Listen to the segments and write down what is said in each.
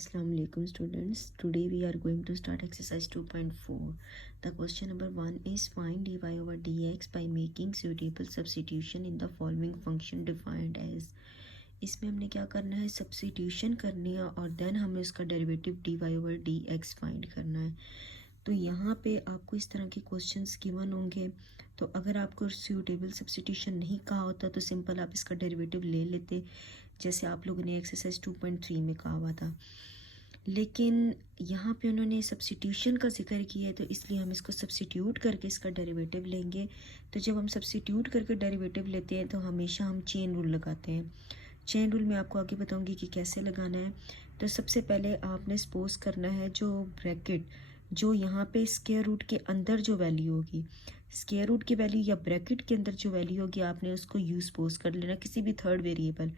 Assalamu alaikum students. Today we are going to start exercise 2.4. The question number 1 is find dy over dx by making suitable substitution in the following function defined as. इसमें हमने क्या करना है, substitution करनी है और then हमें उसका derivative dy over dx find करना है। तो यहाँ पे आपको इस तरह के क्वेश्चंस गिवन होंगे, तो अगर आपको सूटेबल सब्स्टिट्यूशन नहीं कहा होता तो सिंपल आप इसका डेरिवेटिव ले लेते, जैसे आप लोगों ने एक्सरसाइज 2.3 में कहा हुआ था। लेकिन यहाँ पे उन्होंने सब्स्टिट्यूशन का जिक्र किया है, तो इसलिए हम इसको सब्स्टिट्यूट करके इसका डेरिवेटिव लेंगे। तो जब हम सब्स्टिट्यूट करके डेरिवेटिव लेते हैं तो हमेशा हम चेन रूल लगाते हैं। चेन रूल मैं आपको आगे बताऊंगी कि कैसे लगाना है। तो सबसे पहले आपने सपोज करना है जो ब्रैकेट, जो यहाँ पे स्क्वायर रूट के अंदर जो वैल्यू होगी, स्क्वायर रूट की वैल्यू या ब्रैकेट के अंदर जो वैल्यू होगी, आपने उसको यूज सपोज कर लेना। किसी भी थर्ड वेरिएबल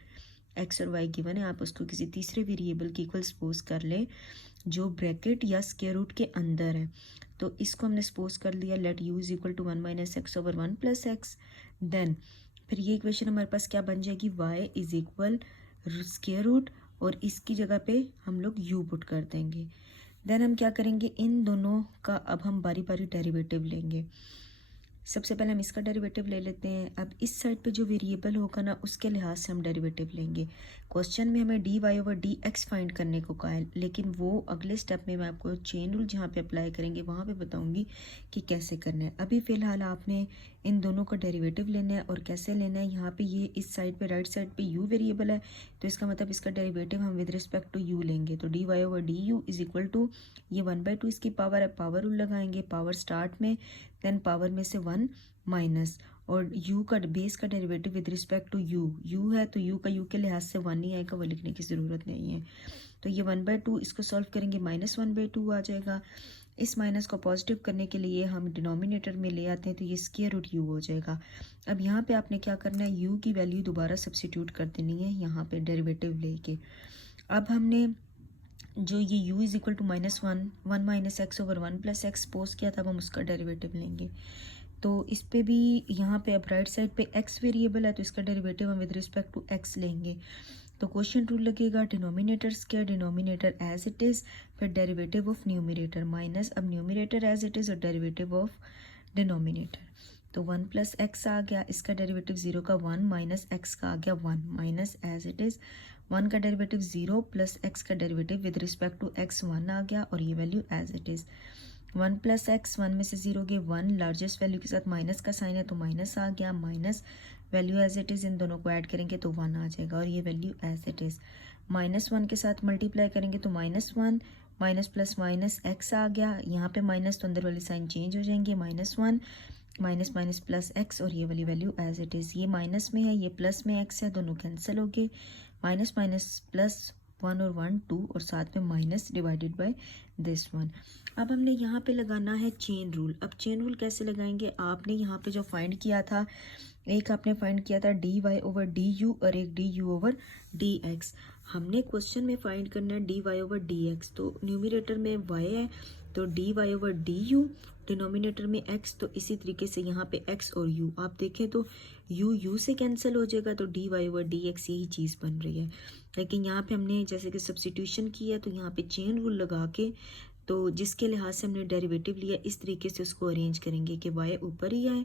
एक्स और वाई गिवन है, आप उसको किसी तीसरे वेरिएबल की इक्वल सपोज कर लें जो ब्रैकेट या स्क्वायर रूट के अंदर है। तो इसको हमने सपोज कर लिया, let u is equal to 1 minus x over 1 plus x. Then फिर ये इक्वेशन हमारे पास क्या बन जाएगी, y इज इक्वल स्क्वायर रूट और इसकी जगह पे हम लोग u पुट कर देंगे। देन हम क्या करेंगे, इन दोनों का अब हम बारी बारी डेरिवेटिव लेंगे। सबसे पहले हम इसका डेरिवेटिव ले लेते हैं। अब इस साइड पे जो वेरिएबल होगा ना, उसके लिहाज से हम डेरिवेटिव लेंगे। क्वेश्चन में हमें d y over D x find करने को कहा है, लेकिन वो अगले स्टेप में मैं आपको चेन रूल जहाँ पे अप्लाई करेंगे वहाँ पे बताऊंगी कि कैसे करना है। अभी फ़िलहाल आपने इन दोनों का डेरिवेटिव लेना है। और कैसे लेना है, यहाँ पे ये इस साइड पे राइट साइड पे u वेरिएबल है, तो इसका मतलब इसका डेरिवेटिव हम विद रिस्पेक्ट टू u लेंगे। तो d y over d u is equal to, ये 1/2 इसकी पावर है, पावर रूल लगाएंगे, पावर स्टार्ट में, देन पावर में से 1 माइनस, और u का बेस का derivative with respect to u है, तो u का u के लिहाज से 1 नहीं आएगा, वो लिखने की ज़रूरत नहीं है। तो ये 1/2 इसको सॉल्व करेंगे, -1/2 आ जाएगा। इस माइनस को पॉजिटिव करने के लिए हम डिनोमिनेटर में ले आते हैं, तो ये स्क्वायर रूट u हो जाएगा। अब यहाँ पे आपने क्या करना है, u की वैल्यू दोबारा सब्स्टिट्यूट कर देनी है यहाँ पे डेरिवेटिव लेके। अब हमने जो ये u is equal to -1 minus x over 1 plus x पोज किया था, अब हम उसका डेरिवेटिव लेंगे। तो इस पे भी यहाँ पे अब राइट साइड पे x वेरिएबल है, तो इसका डेरिवेटिव हम विद रिस्पेक्ट टू x लेंगे। तो क्वेश्चन रूल लगेगा, denominator square denominator as it is, फिर डेरिवेटिव ऑफ न्यूमिनेटर माइनस अब न्यूमिनेटर एज इट इज़ और डेरिवेटिव ऑफ डिनोमिनेटर। तो 1 प्लस एक्स आ गया, इसका डेरिवेटिव 0 का 1 माइनस एक्स का आ गया 1 माइनस एज इट इज़ 1 का डेरिवेटिव 0 प्लस एक्स का derivative with respect to x 1 आ गया, और ये value as it is 1 plus x, 1 में से 0 गए 1, लार्जेस्ट वैल्यू के साथ माइनस का साइन है तो माइनस आ गया, minus value as it is, इन दोनों को ऐड करेंगे तो 1 आ जाएगा, और ये वैल्यू एज इट इज़ -1 के साथ मल्टीप्लाई करेंगे तो -1 माइनस प्लस माइनस एक्स आ गया, यहाँ पे माइनस तो अंदर वाले साइन चेंज हो जाएंगे, -1 माइनस माइनस प्लस एक्स, और ये वाली वैल्यू एज इट इज़। ये माइनस में है, ये प्लस में एक्स है, दोनों कैंसिल हो गए, माइनस माइनस प्लस 1 और 1 2, और साथ में माइनस डिवाइडेड बाय दिस 1। अब हमने यहाँ पे लगाना है चेन रूल। अब चेन रूल कैसे लगाएंगे, आपने यहाँ पे जो फाइंड किया था, एक आपने फाइंड किया था d y over d u और एक d you over D x. हमने क्वेश्चन में फाइंड करना है d y over D x, तो न्यूमिनेटर में y है तो d y over d u, denominator में x, तो इसी तरीके से यहाँ पे x और u आप देखें तो u से कैंसिल हो जाएगा, तो d y over D x यही चीज़ बन रही है। लेकिन यहाँ पे हमने जैसे कि सब्स्टिट्यूशन किया, तो यहाँ पे चेन रूल लगा के, तो जिसके लिहाज से हमने डेरिवेटिव लिया, इस तरीके से उसको अरेंज करेंगे कि y ऊपर ही आए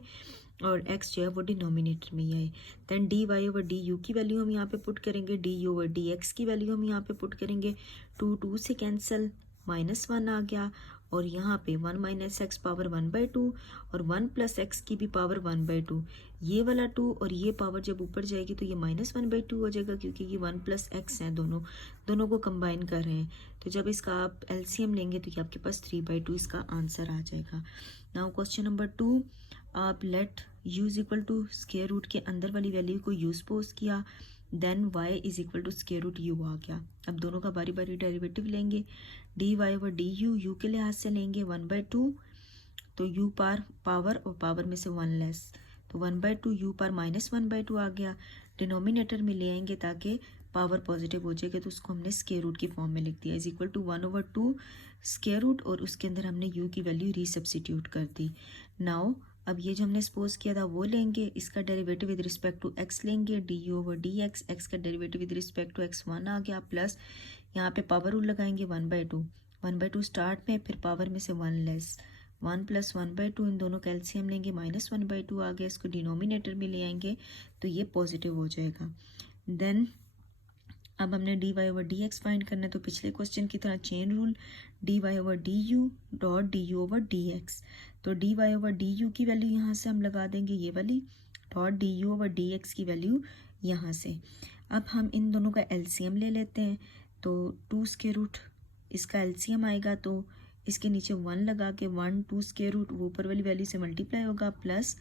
और x जो है वो डिनोमिनेटर में ही आए। Then d y over d u की वैल्यू हम यहाँ पे पुट करेंगे, d you over D x की वैल्यू हम यहाँ पे पुट करेंगे, 2 से कैंसिल, -1 आ गया, और यहाँ पे 1 माइनस एक्स पावर 1/2 और 1 प्लस एक्स की भी पावर 1/2, ये वाला 2 और ये पावर जब ऊपर जाएगी तो ये -1/2 हो जाएगा, क्योंकि ये 1 प्लस एक्स है, दोनों को कंबाइन कर रहे हैं। तो जब इसका आप एलसीएम लेंगे तो ये आपके पास 3/2 इसका आंसर आ जाएगा। नाउ क्वेश्चन नंबर 2, आप let u is equal to square root के अंदर वाली वैल्यू को यूज पोज किया, then y is equal to square root u आ गया। अब दोनों का बारी बारी डेरिवेटिव लेंगे, d y over d u के लिहाज से लेंगे 1/2, तो u पावर और पावर में से 1 लेस, तो 1/2 u पार -1/2 आ गया, डिनोमिनेटर में ले आएंगे ताकि पावर पॉजिटिव हो जाएगा, तो उसको हमने स्क्वायर रूट की फॉर्म में लिख दिया, is equal to 1/2 square root, और उसके अंदर हमने u की वैल्यू रीसब्स्टिट्यूट कर दी। नाउ अब ये जो हमने सपोज किया था वो लेंगे, इसका derivative with respect to x लेंगे, D you over D X, x का derivative with respect to x 1 आ गया, प्लस यहाँ पे पावर रूल लगाएंगे 1/2, 1/2 स्टार्ट में, फिर पावर में से 1 लेस, 1 + 1/2, इन दोनों का एलसीएम लेंगे, -1/2 आ गया, इसको डिनोमिनेटर में ले आएंगे तो ये पॉजिटिव हो जाएगा। देन अब हमने dy/dx फाइंड करना है, तो पिछले क्वेश्चन की तरह chain rule, dy/du dot du/dx, तो dy/du की वैल्यू यहाँ से हम लगा देंगे ये वाली, डॉट du/dx की वैल्यू यहाँ से। अब हम इन दोनों का एलसीएम ले लेते हैं, तो 2 स्क्वायर रूट इसका एलसीएम आएगा, तो इसके नीचे 1 लगा के 1 2 स्क्वायर रूट वो ऊपर वाली वैल्यू से मल्टीप्लाई होगा, प्लस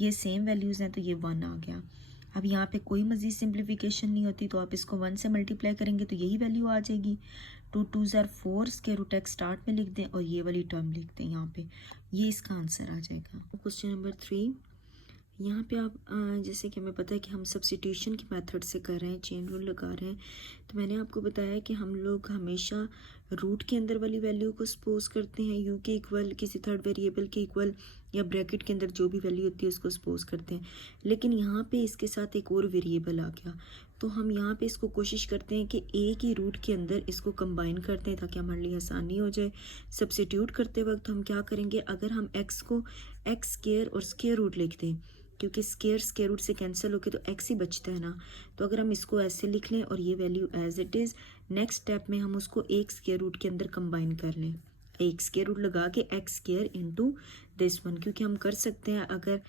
ये सेम वैल्यूज़ हैं तो ये 1 आ गया। अब यहाँ पे कोई मज़ीद सिंप्लीफिकेशन नहीं होती, तो आप इसको 1 से मल्टीप्लाई करेंगे तो यही वैल्यू आ जाएगी। 2 2s are 4 square root x start में लिख दें और ये वाली टर्म लिख दें यहाँ पे, ये इसका आंसर आ जाएगा। क्वेश्चन नंबर 3, यहाँ पे आप जैसे कि हमें पता है कि हम सब्स्टिट्यूशन की मेथड से कर रहे हैं, चेन रूल लगा रहे हैं, तो मैंने आपको बताया कि हम लोग हमेशा रूट के अंदर वाली वैल्यू को सपोज करते हैं यू के इक्वल, किसी थर्ड वेरिएबल के इक्वल, या ब्रैकेट के अंदर जो भी वैल्यू होती है उसको सपोज करते हैं। लेकिन यहाँ पे इसके साथ एक और वेरिएबल आ गया, तो हम यहाँ पे इसको कोशिश करते हैं कि ए की रूट के अंदर इसको कंबाइन करते हैं ताकि हमारे लिए आसानी हो जाए। सब्स्टिट्यूट करते वक्त हम क्या करेंगे, अगर हम एक्स को एक्स स्क्वायर और स्क्वायर रूट लिख दें, क्योंकि स्क्वायर रूट से कैंसिल होके तो एक्स ही बचता है ना, तो अगर हम इसको ऐसे लिख लें और ये value as it is, next step में हम उसको एक स्क्वायर रूट के अंदर कंबाइन कर लें, एक स्क्वायर रूट लगा के x square into this one, क्योंकि हम कर सकते हैं अगर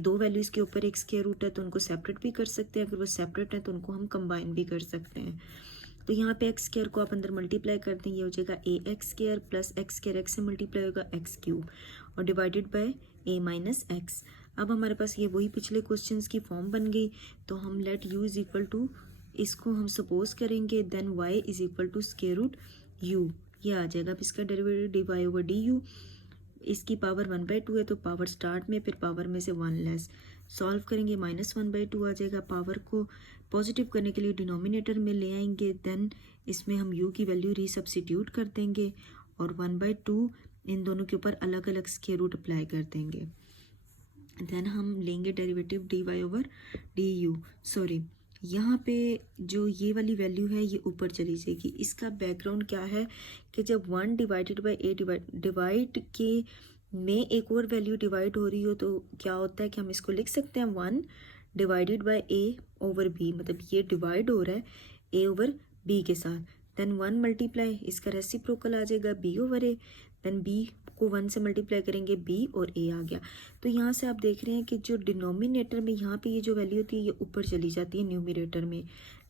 दो वैल्यूज़ के ऊपर एक स्क्वायर रूट है तो उनको सेपरेट भी कर सकते हैं, अगर वो सेपरेट है तो उनको हम कंबाइन भी कर सकते हैं। तो यहाँ पे एक्स स्क्वायर को आप अंदर मल्टीप्लाई कर दें, ये हो जाएगा a x square plus x square x से मल्टीप्लाई होगा एक्स क्यूब और divided by a minus x. अब हमारे पास ये वही पिछले क्वेश्चंस की फॉर्म बन गई, तो हम let u is equal to, इसको हम सपोज करेंगे, then y is equal to square root u, ये आ जाएगा। अब इसका डेरिवेटिव dy/du, इसकी पावर 1/2 है तो पावर स्टार्ट में, फिर पावर में से 1 लेस, सॉल्व करेंगे -1/2 आ जाएगा। पावर को पॉजिटिव करने के लिए डिनोमिनेटर में ले आएंगे, देन इसमें हम u की वैल्यू रीसब्स्टिट्यूट कर देंगे और 1/2 इन दोनों के ऊपर अलग अलग स्क्वायर रूट अप्लाई कर देंगे। देन हम लेंगे डेरिवेटिव dy/du, सॉरी यहाँ पे जो ये वाली वैल्यू है ये ऊपर चली जाएगी। इसका बैकग्राउंड क्या है कि जब 1 डिवाइडेड बाई ए डिवाइड के में एक और वैल्यू डिवाइड हो रही हो तो क्या होता है कि हम इसको लिख सकते हैं 1 divided by a over b, मतलब ये डिवाइड हो रहा है ए ओवर बी के साथ, देन 1 मल्टीप्लाई इसका रेसिप्रोकल आ जाएगा बी ओवर ए, देन बी को 1 से मल्टीप्लाई करेंगे बी और ए आ गया। तो यहाँ से आप देख रहे हैं कि जो डिनोमिनेटर में यहाँ पे ये जो वैल्यू होती है ये ऊपर चली जाती है न्यूमरेटर में,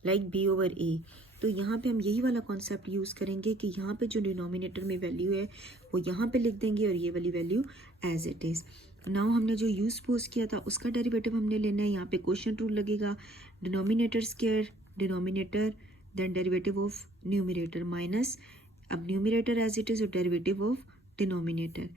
लाइक बी ओवर ए। तो यहाँ पे हम यही वाला कॉन्सेप्ट यूज़ करेंगे कि यहाँ पे जो डिनोमिनेटर में वैल्यू है वो यहाँ पे लिख देंगे और ये वाली value as it is. Now हमने जो यूज़ सपोज किया था उसका डेरिवेटिव हमने लेना है, यहाँ पे क्वेश्चन रूल लगेगा, denominator square denominator, then derivative of numerator minus, अब न्यूमरेटर एज इट इज़ और derivative of denominator,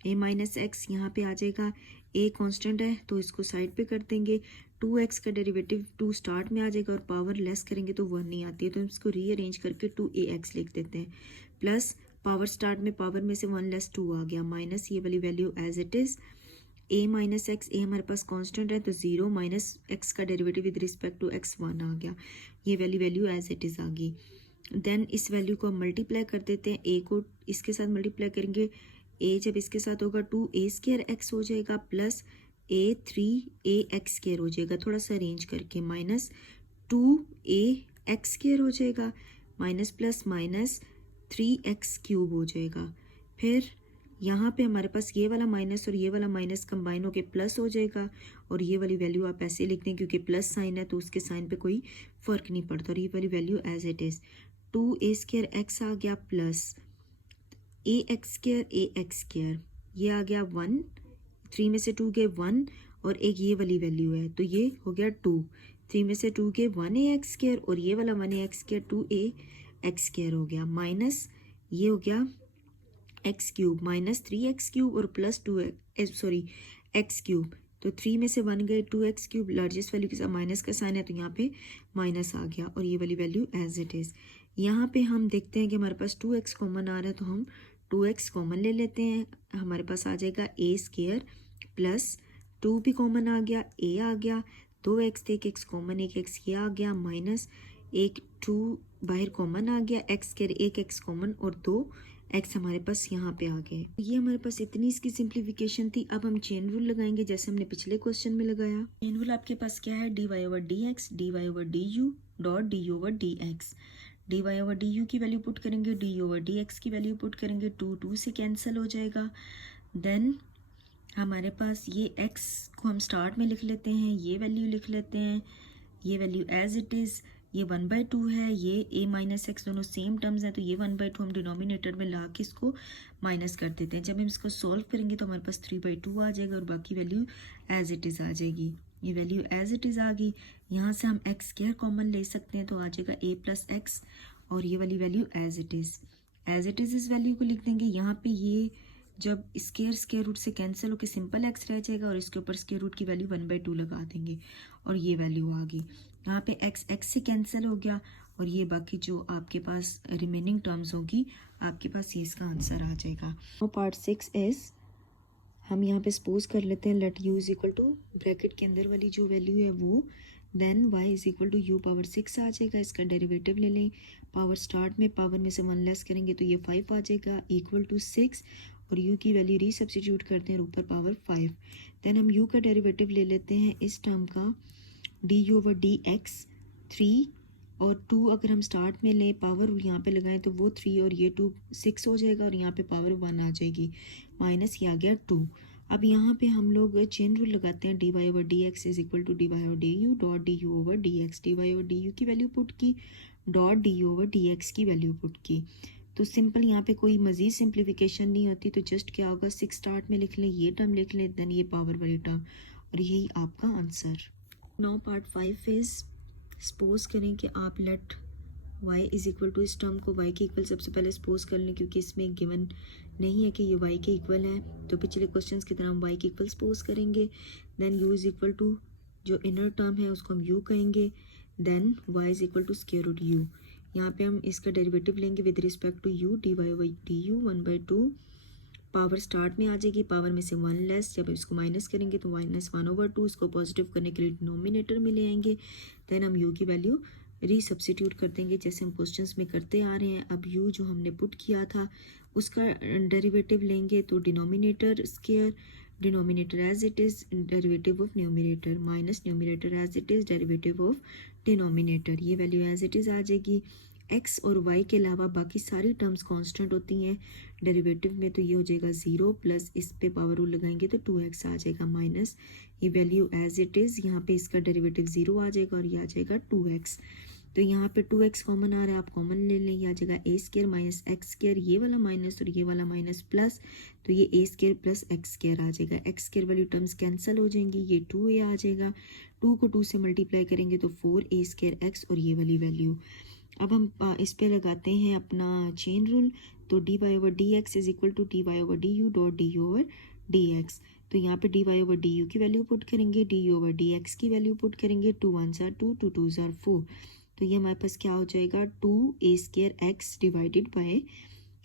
a minus x यहाँ पे आ जाएगा, a कांस्टेंट है तो इसको साइड पे कर देंगे, 2x का डेरिवेटिव 2 स्टार्ट में आ जाएगा और पावर लेस करेंगे तो 1 नहीं आती है, तो हम इसको रीअरेंज करके 2ax लिख देते हैं, प्लस पावर स्टार्ट में पावर में से 1 लेस 2 आ गया, माइनस ये वाली value as it is, a minus x, a हमारे पास कांस्टेंट है तो 0 माइनस एक्स का derivative with respect to x 1 आ गया, ये वाली वैल्यू एज इट इज़ आ गई। देन इस वैल्यू को हम मल्टीप्लाई कर देते हैं, a को इसके साथ मल्टीप्लाई करेंगे, a जब इसके साथ होगा 2a स्क्वायर x हो जाएगा प्लस a 3ax स्क्वायर हो जाएगा, थोड़ा सा अरेंज करके, माइनस 2ax स्क्वायर हो जाएगा, minus plus minus 3x cube हो जाएगा। फिर यहाँ पे हमारे पास ये वाला माइनस और ये वाला माइनस कंबाइन होके प्लस हो जाएगा और ये वाली वैल्यू आप ऐसे लिख दें क्योंकि प्लस साइन है तो उसके साइन पे कोई फ़र्क नहीं पड़ता, और ये वाली value as it is 2a square x आ गया प्लस ax स्क्वायर ये आ गया 1, 3 में से 2 गए 1 और एक ये वाली वैल्यू है तो ये हो गया 2, 3 में से 2 गए 1ax स्क्वायर और ये वाला 1ax स्क्वायर 2ax स्क्वायर हो गया, माइनस ये हो गया x cube minus 3x cube और प्लस 2x क्यूब, तो 3 में से 1 गए 2x क्यूब, लार्जेस्ट वैल्यू के साथ माइनस का साइन है तो यहाँ पे माइनस आ गया और ये वाली वैल्यू एज इट इज़। यहाँ पे हम देखते हैं कि हमारे पास 2x कॉमन आ रहा है तो हम 2x कॉमन ले लेते हैं, हमारे पास आ जाएगा a स्क्वायर प्लस 2 भी कॉमन आ गया, a आ गया, 2x थे, एक x कॉमन, एक x ये आ गया, माइनस एक 2 बाहर कॉमन आ गया, एक्स स्क्वायर एक एक्स कॉमन और 2x हमारे पास यहाँ पे आ गए। ये हमारे पास इतनी इसकी सिंप्लीफिकेशन थी। अब हम चेन रूल लगाएंगे जैसे हमने पिछले क्वेश्चन में लगाया। चेन रूल आपके पास क्या है, dy/dx dy/du dot du/dx। dy/du की वैल्यू पुट करेंगे, du/dx की वैल्यू पुट करेंगे, 2 से कैंसिल हो जाएगा। देन हमारे पास ये x को हम स्टार्ट में लिख लेते हैं, ये वैल्यू लिख लेते हैं, ये वैल्यू एज इट इज़, ये 1/2 है, ये a माइनस एक्स दोनों सेम टर्म्स हैं, तो ये 1/2 हम डिनोमिनेटर में ला के इसको माइनस कर देते हैं। जब हम इसको सॉल्व करेंगे तो हमारे पास 3/2 आ जाएगा और बाकी वैल्यू एज इट इज़ आ जाएगी। ये वैल्यू एज इट इज़ आ गई। यहाँ से हम एक्स स्क्वायर कॉमन ले सकते हैं तो आ जाएगा a प्लस एक्स और ये वाली वैल्यू एज इट इज़ इस वैल्यू को लिख देंगे। यहाँ पे ये जब स्क्वायर रूट से कैंसिल होकर सिंपल एक्स रह जाएगा और इसके ऊपर स्क्वायर रूट की वैल्यू 1/2 लगा देंगे और ये वैल्यू आ गई। यहाँ पे x से कैंसिल हो गया और ये बाकी जो आपके पास रिमेनिंग टर्म्स होगी आपके पास ये इसका आंसर आ जाएगा। पार्ट 6 इज हम यहाँ पे सपोज कर लेते हैं let u is equal to bracket के अंदर वाली जो वैल्यू है वो, then y is equal to u power 6 आ जाएगा। इसका डेरिवेटिव ले लें, पावर स्टार्ट में पावर में से 1 लेस करेंगे तो ये 5 आ जाएगा इक्वल टू 6 और u की वैल्यू रीसब्स्टिट्यूट करते हैं ऊपर पावर 5। देन हम u का डेरिवेटिव ले लेते हैं इस टर्म का du/dx 3 और 2 अगर हम स्टार्ट में लें पावर यहाँ पे लगाएं तो वो 3 और ये 2 6 हो जाएगा और यहाँ पे पावर 1 आ जाएगी माइनस ये आ गया 2। अब यहाँ पे हम लोग चेन रूल लगाते हैं dy/dx is equal to dy/du dot du/dx। dy/du की वैल्यू पुट की डॉट du/dx की वैल्यू पुट की। तो सिंपल यहाँ पे कोई मज़ीद सिंप्लीफिकेशन नहीं होती, तो जस्ट क्या होगा 6 स्टार्ट में लिख लें, ये टर्म लिख लें, देन ये पावर वाली टर्म और यही आपका answer. Now part 5 is suppose करें कि आप let y is equal to, इस टर्म को y के इक्वल सबसे पहले सपोज कर लें क्योंकि इसमें गिवन नहीं है कि ये y के इक्वल है, तो पिछले क्वेश्चंस की तरह हम y के इक्वल सपोज करेंगे। Then u is equal to जो इनर टर्म है उसको हम u कहेंगे, then y is equal to square root u। यहाँ पे हम इसका डेरिवेटिव लेंगे with respect to u dy/du 1/2 power start में आ जाएगी, पावर में से 1 लेस, जब इसको माइनस करेंगे तो -1/2, इसको पॉजिटिव करने के लिए डिनोमिनेटर में ले आएंगे। देन हम u की वैल्यू रीसब्स्टिट्यूट कर देंगे जैसे हम क्वेश्चंस में करते आ रहे हैं। अब u जो हमने पुट किया था उसका डेरिवेटिव लेंगे तो denominator square, denominator as it is, derivative of numerator minus numerator as it is, derivative of denominator, ये वैल्यू एज इट इज़ आ जाएगी। x और y के अलावा बाकी सारी टर्म्स कांस्टेंट होती हैं डेरिवेटिव में, तो ये हो जाएगा 0 प्लस इस पे पावर रूल लगाएंगे तो 2x आ जाएगा माइनस ये वैल्यू एज इट इज़, यहाँ पे इसका डेरिवेटिव 0 आ जाएगा और ये आ जाएगा 2x। तो यहाँ पे 2x कॉमन आ रहा है, आप कॉमन ले लें, ये आ जाएगा a square minus x square, ये वाला माइनस और ये वाला माइनस प्लस, तो ये a square plus x square आ जाएगा। एक्स स्क्वायर वाली टर्म्स कैंसिल हो जाएंगी, ये 2a आ जाएगा, 2 को 2 से मल्टीप्लाई करेंगे तो 4a स्क्वायर x और ये वाली वैल्यू। अब हम इस पे लगाते हैं अपना चेन रूल, तो dy/dx is equal to dy/du dot du/dx। तो यहाँ पे dy/du की वैल्यू पुट करेंगे, du/dx की वैल्यू पुट करेंगे, 2 1s are 2 2 2s are 4, तो ये हमारे पास क्या हो जाएगा 2a square x divided by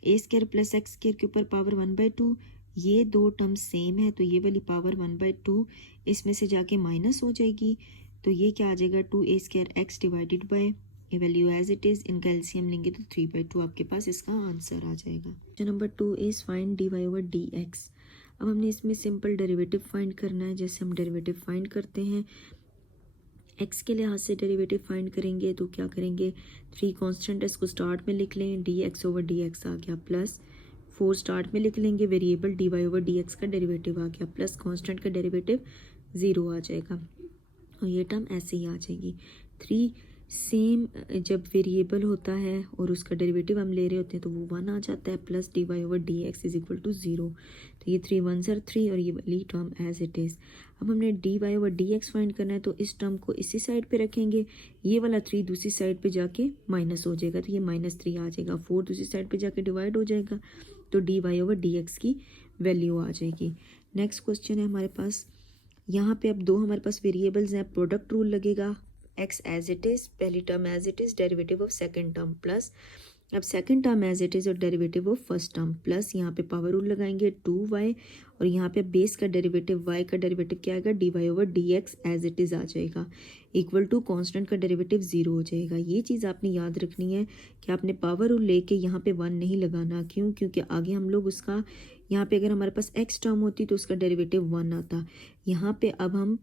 a square plus x square के ऊपर पावर 1/2। ये दो टर्म सेम है तो ये वाली पावर 1/2 इसमें से जाके माइनस हो जाएगी, तो ये क्या आ जाएगा 2a square x divided by ये वैल्यू एज इट इज़, इनका एलसीएम लेंगे तो 3/2 आपके पास इसका आंसर आ जाएगा। Question number 2 is find dy/dx। अब हमने इसमें सिंपल डेरिवेटिव फाइंड करना है। जैसे हम डेरिवेटिव फाइंड करते हैं x के लिहाज से डेरिवेटिव फाइंड करेंगे तो क्या करेंगे, 3 कांस्टेंट है इसको स्टार्ट में लिख लें, dx/dx आ गया प्लस 4 स्टार्ट में लिख लेंगे, वेरिएबल dy/dx का डेरिवेटिव आ गया प्लस कांस्टेंट का डेरिवेटिव 0 आ जाएगा और ये टर्म ऐसे ही आ जाएगी। 3 सेम जब वेरिएबल होता है और उसका डेरिवेटिव हम ले रहे होते हैं तो वो 1 आ जाता है plus dy/dx is equal to 0, तो ये 3 1s are 3 और ये वाली टर्म एज इट इज़। अब हमने dy/dx फाइंड करना है तो इस टर्म को इसी साइड पे रखेंगे, ये वाला 3 दूसरी साइड पे जाके माइनस हो जाएगा तो ये -3 आ जाएगा, 4 दूसरी साइड पे जाके डिवाइड हो जाएगा तो dy/dx की वैल्यू आ जाएगी। नेक्स्ट क्वेश्चन है हमारे पास, यहाँ पे अब 2 हमारे पास वेरिएबल्स हैं, प्रोडक्ट रूल लगेगा x एज इट इज़, पहली term as it is, derivative of second term plus अब second term as it is और derivative of first term plus यहाँ पे पावर रूल लगाएंगे 2y और यहाँ पे बेस का डेरिवेटिव y का डेरिवेटिव क्या आएगा dy/dx एज इट इज़ आ जाएगा इक्वल टू कांस्टेंट का डेरिवेटिव 0 हो जाएगा। ये चीज़ आपने याद रखनी है कि आपने पावर रूल लेके यहाँ पे 1 नहीं लगाना। क्यों? क्योंकि आगे हम लोग उसका यहाँ पे अगर हमारे पास x टर्म होती तो उसका डेरिवेटिव 1 आता। यहाँ पे अब हम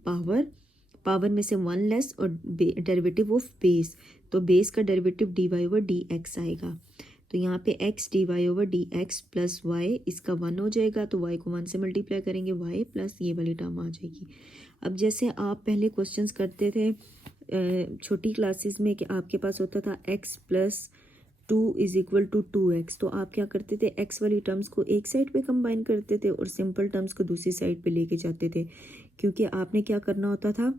पावर में से 1 लेस और डेरिवेटिव ऑफ बेस, तो बेस का डेरिवेटिव dy/dx आएगा। तो यहाँ पे x dy/dx प्लस y इसका 1 हो जाएगा, तो y को 1 से मल्टीप्लाई करेंगे y प्लस ये वाली टर्म आ जाएगी। अब जैसे आप पहले क्वेश्चंस करते थे छोटी क्लासेस में कि आपके पास होता था x plus 2 is equal to 2x, तो आप क्या करते थे x वाली टर्म्स को एक साइड पे कंबाइन करते थे और सिंपल टर्म्स को दूसरी साइड पे लेके जाते थे, क्योंकि आपने क्या करना होता था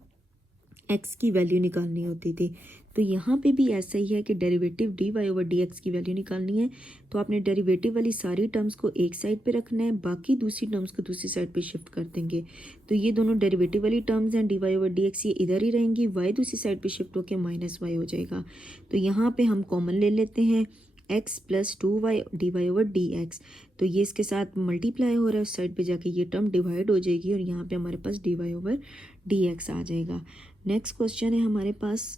x की वैल्यू निकालनी होती थी। तो यहाँ पे भी ऐसा ही है कि डेरिवेटिव dy/dx की वैल्यू निकालनी है, तो आपने डेरिवेटिव वाली सारी टर्म्स को एक साइड पे रखना है, बाकी दूसरी टर्म्स को दूसरी साइड पे शिफ्ट कर देंगे। तो ये दोनों डेरिवेटिव वाली टर्म्स हैं dy/dx, ये इधर ही रहेंगी, y दूसरी साइड पे शिफ्ट होकर -y हो जाएगा। तो यहाँ पे हम कॉमन ले लेते हैं x प्लस 2y dy/dx, तो ये इसके साथ मल्टीप्लाई हो रहा है, उस साइड पे जाके ये टर्म डिवाइड हो जाएगी और यहाँ पे हमारे पास dy/dx आ जाएगा। नेक्स्ट क्वेश्चन है हमारे पास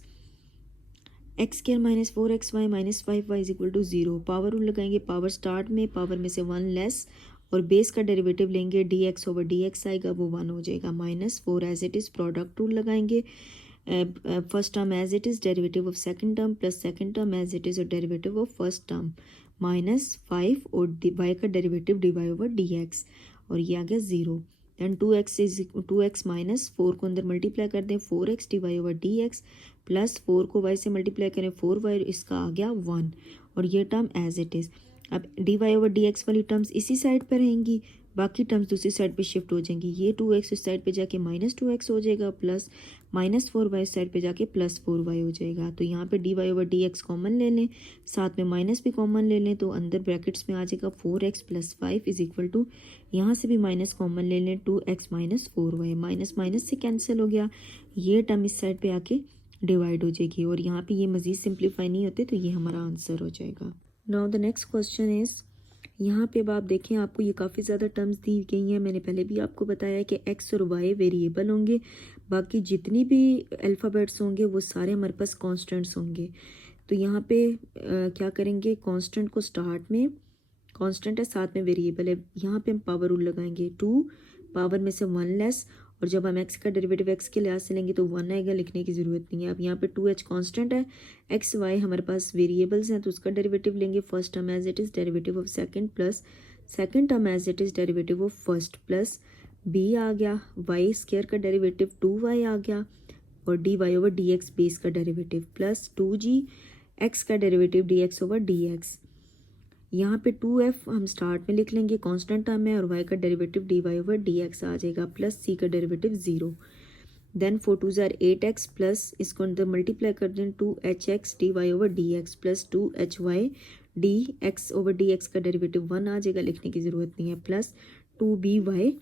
x² - 4xy - 5y is equal to 0। Power rule लगाएंगे, पावर स्टार्ट में पावर में से 1 लेस और बेस का डेरिवेटिव लेंगे dx/dx आएगा, वो 1 हो जाएगा। -4 as it is, product rule लगाएंगे, first term as it is derivative of second term plus second term as it is और डेरिवेटिव ऑफ फर्स्ट टर्म -5 और y का डेरिवेटिव dy/dx और ये आ गया 0। दैन 2x माइनस 4 को अंदर मल्टीप्लाई कर दें 4x dy/dx प्लस 4 को y से मल्टीप्लाई करें 4y, इसका आ गया 1 और ये टर्म एज इट इज़। अब dy/dx वाली टर्म्स इसी साइड पर रहेंगी, बाकी टर्म्स दूसरी साइड पे शिफ्ट हो जाएंगी। ये 2x उस साइड पे जाके -2x हो जाएगा प्लस -4y उस साइड पे जाके +4y हो जाएगा। तो यहाँ पे dy/dx कॉमन ले लें, साथ में माइनस भी कॉमन ले लें, तो अंदर ब्रैकेट्स में आ जाएगा 4x + 5 इज इक्वल टू, यहाँ से भी माइनस कॉमन ले लें 2x - 4y, माइनस माइनस से कैंसिल हो गया, ये टर्म इस साइड पे आके डिवाइड हो जाएगी और यहाँ पे ये मज़ीद सिंप्लीफाई नहीं होते, तो ये हमारा आंसर हो जाएगा। Now the next question is, यहाँ पे अब आप देखें आपको ये काफ़ी ज़्यादा टर्म्स दी गई हैं। मैंने पहले भी आपको बताया कि x और y वेरिएबल होंगे, बाकी जितनी भी अल्फ़ाबेट्स होंगे वो सारे हमारे पास कॉन्स्टेंट्स होंगे। तो यहाँ पे क्या करेंगे, कांस्टेंट को स्टार्ट में, कांस्टेंट है साथ में वेरिएबल है, यहाँ पे हम पावर रूल लगाएंगे 2 पावर में से 1 लेस और जब हम x का डेरिवेटिव x के लिहाज से लेंगे तो 1 आएगा, लिखने की ज़रूरत नहीं है। अब यहाँ पे 2h कांस्टेंट है, x y हमारे पास वेरिएबल्स हैं, तो उसका डेरिवेटिव लेंगे first term as it is derivative of second plus second term as it is derivative of first plus b आ गया, y² का डेरिवेटिव 2y आ गया और dy/dx बेस का डेरिवेटिव प्लस 2g x का डेरिवेटिव dx/dx। यहाँ पे 2f हम स्टार्ट में लिख लेंगे, कांस्टेंट टर्म है और y का डेरिवेटिव dy/dx आ जाएगा प्लस c का डेरिवेटिव 0। देन 4 2 ज़ार 8x प्लस इसको अंदर मल्टीप्लाई कर दें 2hx dy/dx plus 2hy dx/dx का डेरिवेटिव 1 आ जाएगा, लिखने की ज़रूरत नहीं है, प्लस 2by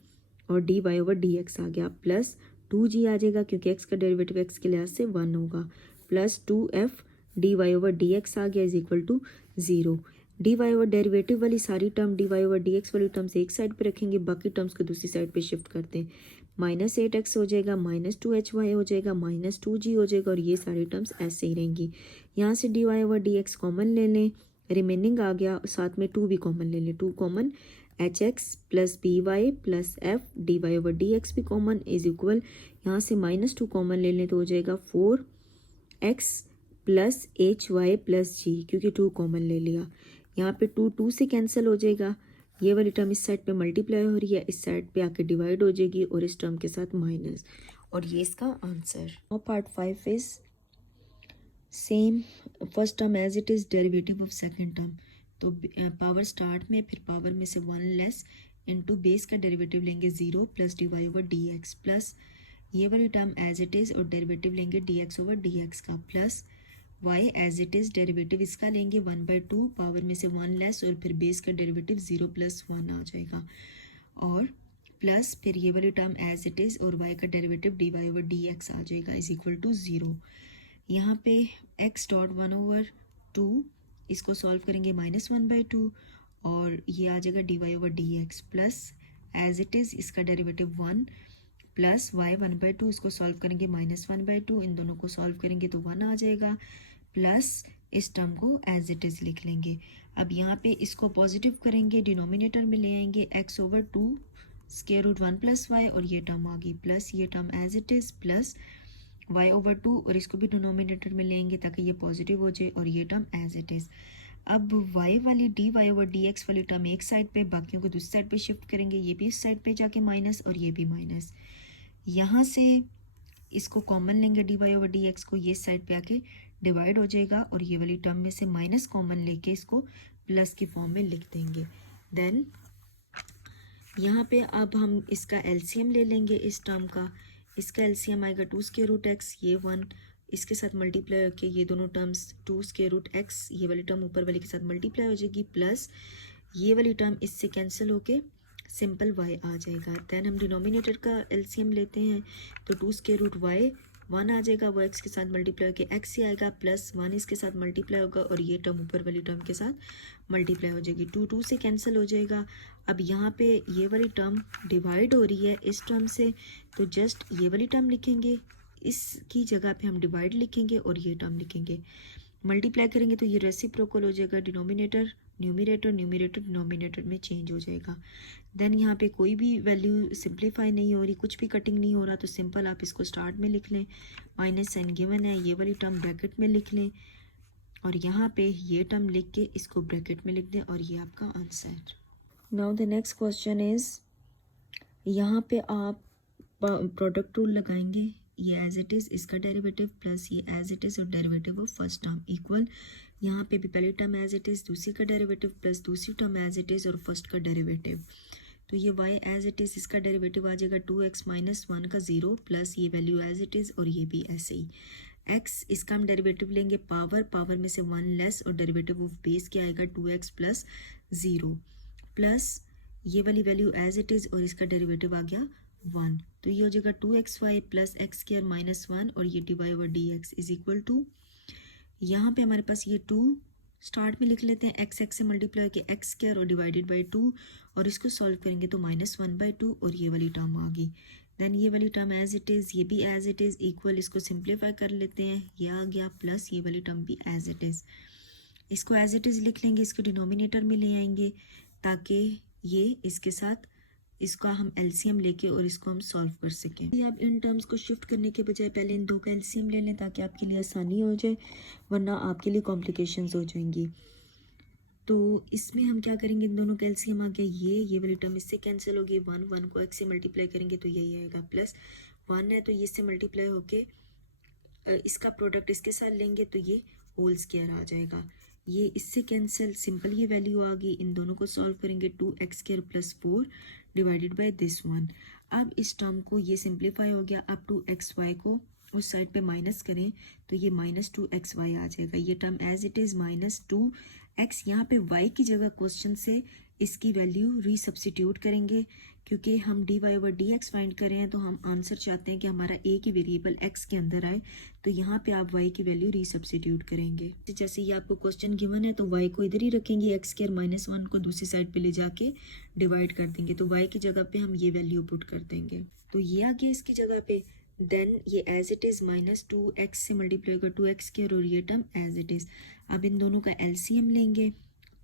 और dy/dx आ गया प्लस 2g आ जाएगा क्योंकि x का डेरिवेटिव x के लिहाज से 1 होगा, प्लस 2f dy/dx आ गया is equal to 0। dy derivative वाली सारी टर्म dy/dx वाली टर्म्स एक साइड पे रखेंगे, बाकी टर्म्स को दूसरी साइड पे शिफ्ट करते हैं, -8x हो जाएगा, -2hy हो जाएगा, -2g हो जाएगा और ये सारी टर्म्स ऐसे ही रहेंगी। यहाँ से dy/dx कॉमन ले लें, रिमेनिंग आ गया, साथ में 2 भी कॉमन ले लें, 2 common hx plus by plus f dy/dx भी कॉमन इज इक्वल, यहाँ से -2 कॉमन ले लें तो हो जाएगा 4x plus hy plus g, क्योंकि 2 कॉमन ले लिया, यहाँ पे 2 से कैंसिल हो जाएगा, ये वाली टर्म इस साइड पे मल्टीप्लाई हो रही है, इस साइड पे आके डिवाइड हो जाएगी और इस टर्म के साथ माइनस, और ये इसका आंसर। और part 5 is same, first term as it is derivative of second term, तो पावर स्टार्ट में फिर पावर में से 1 लेस इनटू बेस का डेरिवेटिव लेंगे 0 प्लस dy/dx प्लस ये वाली टर्म एज इट इज़ और डेरिवेटिव लेंगे dx/dx का plus y as it is derivative इसका लेंगे 1/2 पावर में से 1 लेस और फिर बेस का डेरिवेटिव 0 + 1 आ जाएगा और प्लस फिर ये वाली टर्म एज इट इज़ और y का डेरिवेटिव dy/dx आ जाएगा इज इक्वल टू 0। यहाँ पे x.1/2 इसको सॉल्व करेंगे -1/2 और ये आ जाएगा dy/dx plus as it is इसका डेरिवेटिव 1 प्लस y1/2 इसको सॉल्व करेंगे -1/2, इन दोनों को सॉल्व करेंगे तो 1 आ जाएगा प्लस इस टर्म को एज इट इज़ लिख लेंगे। अब यहाँ पे इसको पॉजिटिव करेंगे, डिनोमिनेटर में ले आएंगे x/2 square root 1 plus Y और ये टर्म आ गई प्लस ये term as it is plus y/2 और इसको भी डिनोमिनेटर में लेंगे ताकि ये पॉजिटिव हो जाए और ये टर्म एज इट इज़। अब y वाली dy/dx वाली टर्म एक साइड पे, बाकियों को दूसरी साइड पे शिफ्ट करेंगे, ये भी इस साइड पे जाके माइनस और ये भी माइनस। यहाँ से इसको कॉमन लेंगे dy/dx को, ये साइड पे आके डिवाइड हो जाएगा और ये वाली टर्म में से माइनस कॉमन लेके इसको प्लस की फॉर्म में लिख देंगे। देन यहाँ पे अब हम इसका एलसीएम ले लेंगे इस टर्म का, इसका एलसीएम आएगा 2 स्क्वायर रूट एक्स, ये 1 इसके साथ मल्टीप्लाई होके ये दोनों टर्म्स 2 स्क्वायर रूट एक्स, ये वाली टर्म ऊपर वाली के साथ मल्टीप्लाई हो जाएगी प्लस ये वाली टर्म इससे कैंसिल होके सिंपल y आ जाएगा। देन हम डिनोमिनेटर का एलसीएम लेते हैं तो 2 स्क्वायर रूट y 1 आ जाएगा, वो x के साथ मल्टीप्लाई होकर x ही आएगा प्लस 1 इसके साथ मल्टीप्लाई होगा और ये टर्म ऊपर वाली टर्म के साथ मल्टीप्लाई हो जाएगी, 2 से कैंसिल हो जाएगा। अब यहाँ पे ये वाली टर्म डिवाइड हो रही है इस टर्म से, तो जस्ट ये वाली टर्म लिखेंगे, इसकी जगह पे हम डिवाइड लिखेंगे और ये टर्म लिखेंगे, मल्टीप्लाई करेंगे तो ये रेसिप्रोकल हो जाएगा, डिनोमिनेटर न्यूमिनेटर न्यूमिनेटर डिनोमिनेटर में चेंज हो जाएगा। देन यहाँ पे कोई भी वैल्यू सिंप्लीफाई नहीं हो रही, कुछ भी कटिंग नहीं हो रहा, तो सिंपल आप इसको स्टार्ट में लिख लें, माइनस साइन गिवन है, ये वाली टर्म ब्रैकेट में लिख लें और यहाँ पे ये टर्म लिख के इसको ब्रैकेट में लिख दें और ये आपका answer. Now the next question is, यहाँ पे आप प्रोडक्ट रूल लगाएंगे, ये एज इट इज़ इसका डेरिवेटिव प्लस ये एज इट इज़ और derivative of first term equal, यहाँ पे भी पहली टर्म एज इट इज़, दूसरी का डेरिवेटिव प्लस दूसरी टर्म एज इट इज़ और फर्स्ट का डेरिवेटिव, तो ये y एज इट इज़ इसका डेरिवेटिव आ जाएगा 2x - 1 का 0 प्लस ये वैल्यू एज इट इज़ और ये भी ऐसे ही। x इसका हम डेरिवेटिव लेंगे पावर में से 1 लेस और डेरिवेटिव ऑफ बेस क्या आएगा 2x + 0 प्लस ये वाली वैल्यू एज इट इज़ और इसका डेरिवेटिव आ गया 1, तो ये हो जाएगा 2xy + x² - 1 और ये dy/dx इज इक्वल टू, यहाँ पे हमारे पास ये 2 स्टार्ट में लिख लेते हैं, x से मल्टीप्लाई के x² और डिवाइडेड बाई 2 और इसको सॉल्व करेंगे तो -1/2 और ये वाली टर्म आ गई। देन ये वाली टर्म एज इट इज़, ये भी एज इट इज़ इक्वल, इसको सिंप्लीफाई कर लेते हैं, ये आ गया प्लस ये वाली टर्म भी एज इट इज़, इसको एज इट इज़ लिख लेंगे, इसको डिनोमिनेटर में ले आएंगे ताकि ये इसके साथ इसका हम एलसीएम लेके और इसको हम सॉल्व कर सकें। आप इन टर्म्स को शिफ्ट करने के बजाय पहले इन दो का एलसीएम ले लें ताकि आपके लिए आसानी हो जाए, वरना आपके लिए कॉम्प्लिकेशंस हो जाएंगी। तो इसमें हम क्या करेंगे, इन दोनों का एलसीएम आ गया, ये वाली टर्म इससे कैंसिल होगी, 1 को x से मल्टीप्लाई करेंगे तो यही आएगा प्लस 1 है तो ये इससे मल्टीप्लाई होके इसका प्रोडक्ट इसके साथ लेंगे तो ये होल स्क्वायर आ जाएगा, ये इससे कैंसिल, सिंपल ये वैल्यू आ गई, इन दोनों को सॉल्व करेंगे 2x² + 4 डिवाइडेड बाय दिस 1। अब इस टर्म को ये सिंप्लीफाई हो गया, अब 2xy को उस साइड पे माइनस करें तो ये -2xy आ जाएगा, ये term as it is -2x, यहाँ पे y की जगह क्वेश्चन से इसकी वैल्यू रीसब्स्टिट्यूट करेंगे, क्योंकि हम dy/dx फाइंड कर रहे हैं तो हम आंसर चाहते हैं कि हमारा एक ही वेरिएबल x के अंदर आए, तो यहाँ पे आप y की वैल्यू रीसब्स्टिट्यूट करेंगे। जैसे ये आपको क्वेश्चन गिवन है तो y को इधर ही रखेंगे, x² - 1 को दूसरी साइड पे ले जाके डिवाइड कर देंगे, तो y की जगह पे हम ये वैल्यू पुट कर देंगे, तो ये आ गया इसकी जगह पे। देन ये एज इट इज़ -2x से मल्टीप्लाई होगा 2x² और ये टर्म एज इट इज़। अब इन दोनों का एलसीएम लेंगे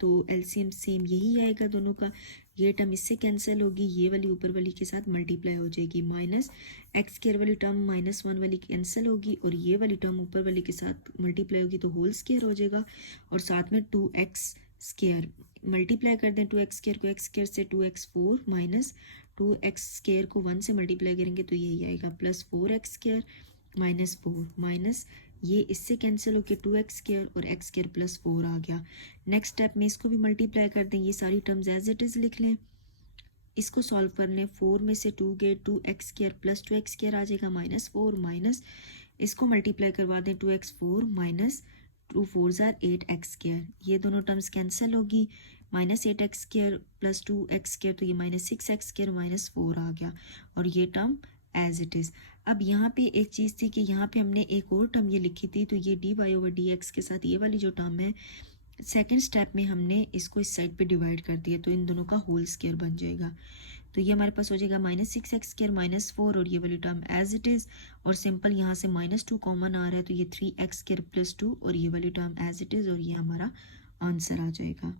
तो एलसीएम सेम यही आएगा दोनों का, ये टर्म इससे कैंसिल होगी, ये वाली ऊपर वाली के साथ मल्टीप्लाई हो जाएगी, -x² वाली टर्म -1 वाली कैंसिल होगी और ये वाली टर्म ऊपर वाली के साथ मल्टीप्लाई होगी तो होल स्क्वायर हो जाएगा और साथ में 2x² मल्टीप्लाई कर दें, 2x² को x² से 2x4 माइनस 2x² को 1 से मल्टीप्लाई करेंगे तो यही आएगा प्लस 4x² -4 माइनस ये इससे कैंसिल होकर 2x² और x² + 4 आ गया। नेक्स्ट स्टेप में इसको भी मल्टीप्लाई कर दें, ये सारी टर्म्स एज इट इज़ लिख लें, इसको सॉल्व कर लें, 4 में से 2 गए 2x² + 2x² आ जाएगा -4 माइनस इसको मल्टीप्लाई करवा दें 2x4 माइनस 2 4 = 8x², ये दोनों टर्म्स कैंसिल होगी, -8x² + 2x² तो ये -6x² -4 आ गया और ये टर्म एज इट इज़। अब यहाँ पे एक चीज़ थी कि यहाँ पे हमने एक और टर्म ये लिखी थी, तो ये dy/dx के साथ ये वाली जो टर्म है सेकेंड स्टेप में हमने इसको इस साइड पे डिवाइड कर दिया, तो इन दोनों का होल स्क्वायर बन जाएगा। तो ये हमारे पास हो जाएगा -6x² -4 और ये वाली टर्म एज इट इज़, और सिंपल यहाँ से -2 कॉमन आ रहा है तो ये 3x² + 2 और ये वाली टर्म एज इट इज़, और ये हमारा आंसर आ जाएगा।